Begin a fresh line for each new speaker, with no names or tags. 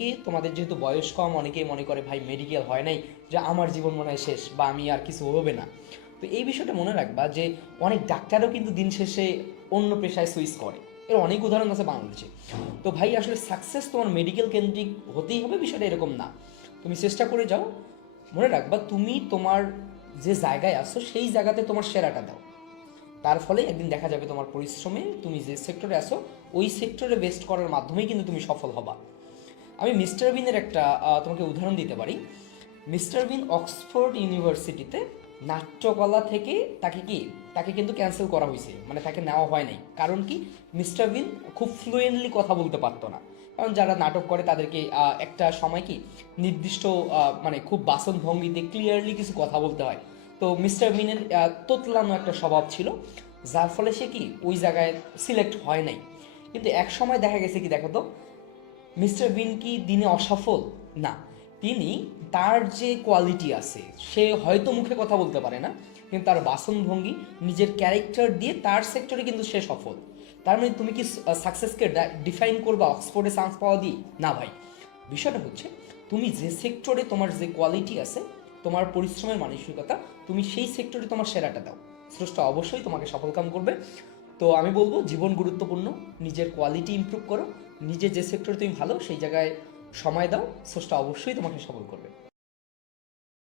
অনেকে, তোমাদের যেহেতু বয়স কম, অনেকেই মনে করে, ভাই মেডিকেল হয় নাই, যে আমার জীবন মনে হয় শেষ বা আমি আর কিছু হবে না। তো এই বিষয়টা মনে রাখবা যে, অনেক ডাক্তারও কিন্তু দিন শেষে অন্য পেশায় সুইচ করে। এর অনেক উদাহরণ আছে বাংলাদেশে। তো ভাই, আসলে সাকসেস তোমার মেডিকেল কেন্দ্রিক হতেই হবে, বিষয়টা এরকম না। তুমি চেষ্টা করে যাও। মনে রাখবা, তুমি তোমার যে জায়গায় আসো সেই জায়গাতে তোমার সেরাটা দাও। তার ফলে একদিন দেখা যাবে তোমার পরিশ্রমে তুমি যে সেক্টরে আসো ওই সেক্টরে বেস্ট করার মাধ্যমেই কিন্তু তুমি সফল হবা। আমি মিস্টার বিনের একটা তোমাকে উদাহরণ দিতে পারি। মিস্টার বিন অক্সফোর্ড ইউনিভার্সিটিতে নাট্যকলা থেকে তাকে কি, তাকে কিন্তু ক্যান্সেল করা হয়েছে। মানে তাকে নেওয়া হয় নাই। কারণ কি, মিস্টার বিন খুব ফ্লুয়েন্টলি কথা বলতে পারতো না। কারণ যারা নাটক করে তাদেরকে একটা সময় কি, নির্দিষ্ট মানে খুব বাসন ভঙ্গিতে ক্লিয়ারলি কিছু কথা বলতে হয়। তো মিস্টার বিনের তোতলানো একটা স্বভাব ছিল। যার ফলে সে কি, ওই জায়গায় সিলেক্ট হয় নাই। কিন্তু এক সময় দেখা গেছে কি, দেখো তো মিস্টার বিন কি দিনে অসফল? না। তিনি তার যে কোয়ালিটি আছে, সে হয়তো মুখে কথা বলতে পারে না, কিন্তু তার বাসনভঙ্গি, নিজের ক্যারেক্টার দিয়ে তার সেক্টরে কিন্তু সে সফল। তার মানে তুমি কি সাকসেসকে ডিফাইন করবা অক্সফোর্ডে চান্স পাওয়া দিয়ে? না ভাই। বিষয়টা হচ্ছে, তুমি যে সেক্টরে তোমার যে কোয়ালিটি আছে, তোমার পরিশ্রমের মানসিকতা, তুমি সেই সেক্টরে তোমার সেরাটা দাও। স্রষ্টা অবশ্যই তোমাকে সফলকাম করবে। তো আমি বলব, জীবন গুরুত্বপূর্ণ, নিজের কোয়ালিটি ইম্প্রুভ করো, নিজে যে সেক্টরে তুমি ভালো, সেই জায়গায় সময় দাও সোর্সটা অবশ্যই তোমাকে সফল করবে।